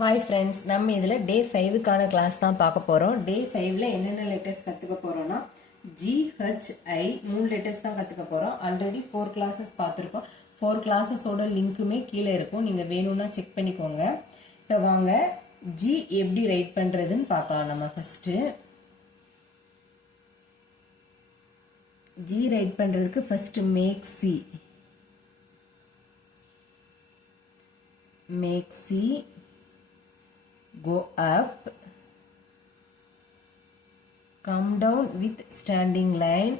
Hi friends, நம்ம இதில் டே 5க்கான class தான் பார்க்க போகிறோம். டே 5ல் என்னென்ன லெட்டர்ஸ் கற்றுக்க போகிறோம்னா GHI 3 லெட்டர்ஸ் தான் கற்றுக்க போகிறோம். ஆல்ரெடி 4 கிளாஸஸ் பார்த்துருக்கோம். 4 கிளாஸஸோட லிங்க்குமே கீழே இருக்கும், நீங்கள் வேணும்னா செக் பண்ணிக்கோங்க. இப்போ வாங்க ஜி எப்படி ரைட் பண்ணுறதுன்னு பார்க்கலாம். நம்ம ஃபஸ்ட்டு ஜி ரைட் பண்ணுறதுக்கு first make C go up, come down with standing line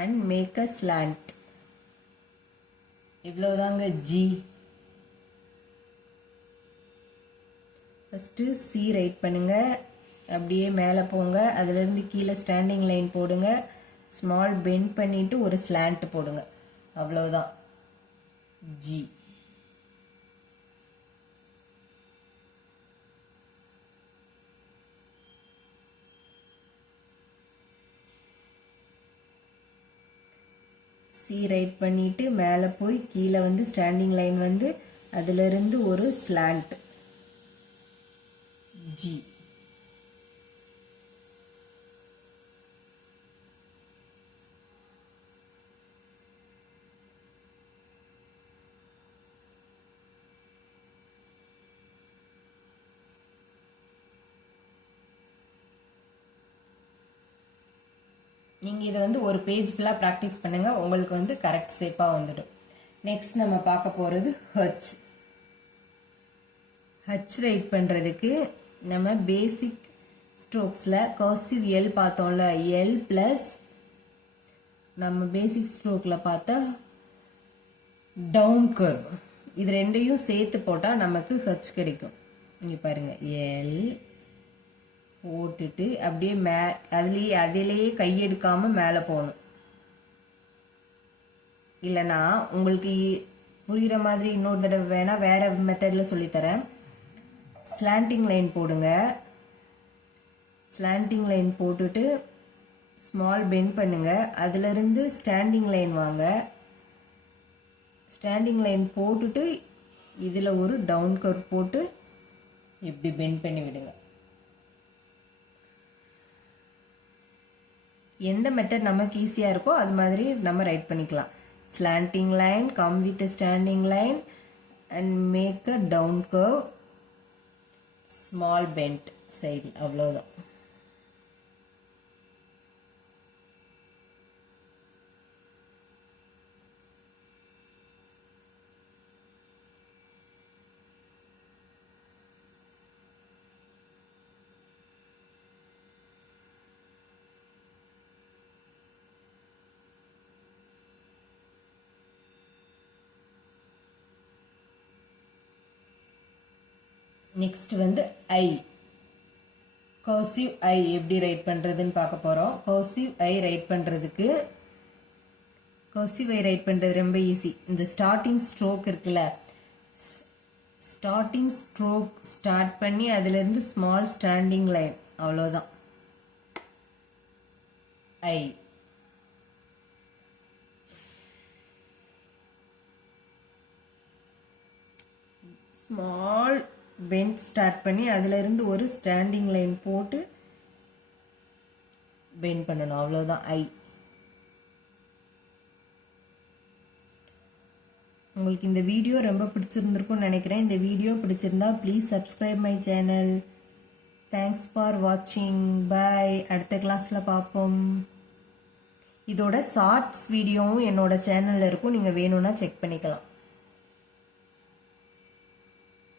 and make a slant. இவ்வளவுதாங்க G. First C right பண்ணுங்க, அப்படியே மேலே போங்க, அதிலிருந்து கீழே ஸ்டாண்டிங் லைன் போடுங்க, ஸ்மால் பெண்ட் பண்ணிட்டு ஒரு ஸ்லாண்ட் போடுங்க. அவ்வளவுதான் G. சி ரைட் பண்ணிட்டு மேலே போய் கீழே வந்து ஸ்டாண்டிங் லைன் வந்து அதிலிருந்து ஒரு ஸ்லாண்ட் ஜி. நீங்கள் இதை வந்து ஒரு பேஜ் ஃபுல்லாக ப்ராக்டிஸ் பண்ணுங்கள், உங்களுக்கு வந்து கரெக்ட் ஷேப்பாக வந்துடும். நெக்ஸ்ட் நம்ம பார்க்க போகிறது ஹச் ரைட் பண்ணுறதுக்கு நம்ம பேசிக் ஸ்ட்ரோக்ஸில் கர்சிவ் எல் பார்த்தோம்ல, எல் ப்ளஸ் நம்ம பேசிக் ஸ்ட்ரோக்கில் பார்த்தா டவுன் கர்வ், இது ரெண்டையும் சேர்த்து போட்டால் நமக்கு ஹச் கிடைக்கும். இங்கே பாருங்கள், எல் போட்டுட்டு அப்படியே அதிலேயே கையெடுக்காமல் மேலே போகணும். இல்லைனா உங்களுக்கு புரிகிற மாதிரி இன்னொரு தடவை வேணால் வேறு மெத்தடில் சொல்லித்தரேன். ஸ்லாண்டிங் லைன் போடுங்க, ஸ்லாண்டிங் லைன் போட்டுட்டு ஸ்மால் பெண்ட் பண்ணுங்க, அதிலிருந்து ஸ்டாண்டிங் லைன் வாங்க, ஸ்டாண்டிங் லைன் போட்டுட்டு இதில் ஒரு டவுன் கர்வ் போட்டு இப்படி பெண்ட் பண்ணி விடுங்க. எந்த மெத்தட் நமக்கு ஈஸியாக இருக்கோ அது மாதிரி நம்ம ரைட் பண்ணிக்கலாம். Slanting line, come with standing line and make a down curve, small bend side, அவ்வளோதான். நெக்ஸ்ட் வந்து ஐ, கர்சிவ் ஐ எப்படி ரைட் பண்ணுறதுன்னு பார்க்க போகிறோம். கர்சிவ் ஐ ரைட் பண்ணுறதுக்கு கர்சிவ் ஐ ரைட் பண்ணுறது ரொம்ப ஈஸி. இந்த ஸ்டார்டிங் ஸ்ட்ரோக் இருக்குல்ல, ஸ்டார்டிங் ஸ்ட்ரோக் ஸ்டார்ட் பண்ணி அதிலிருந்து ஸ்மால் ஸ்டாண்டிங் லைன், அவ்வளோதான் ஐ. ஸ்மால் பெண்ட் ஸ்டார்ட் பண்ணி அதிலிருந்து ஒரு ஸ்டாண்டிங் லைன் போட்டு பெண்ட் பண்ணணும், அவ்வளோதான் ஐ. உங்களுக்கு இந்த வீடியோ ரொம்ப பிடிச்சிருந்துருக்கும்னு நினைக்கிறேன். இந்த வீடியோ பிடிச்சிருந்தா please subscribe my channel. Thanks for வாட்சிங். பாய். அடுத்த கிளாஸில் பார்ப்போம். இதோட ஷார்ட்ஸ் வீடியோவும் என்னோட சேனலில் இருக்கும், நீங்கள் வேணும்னா செக் பண்ணிக்கலாம்.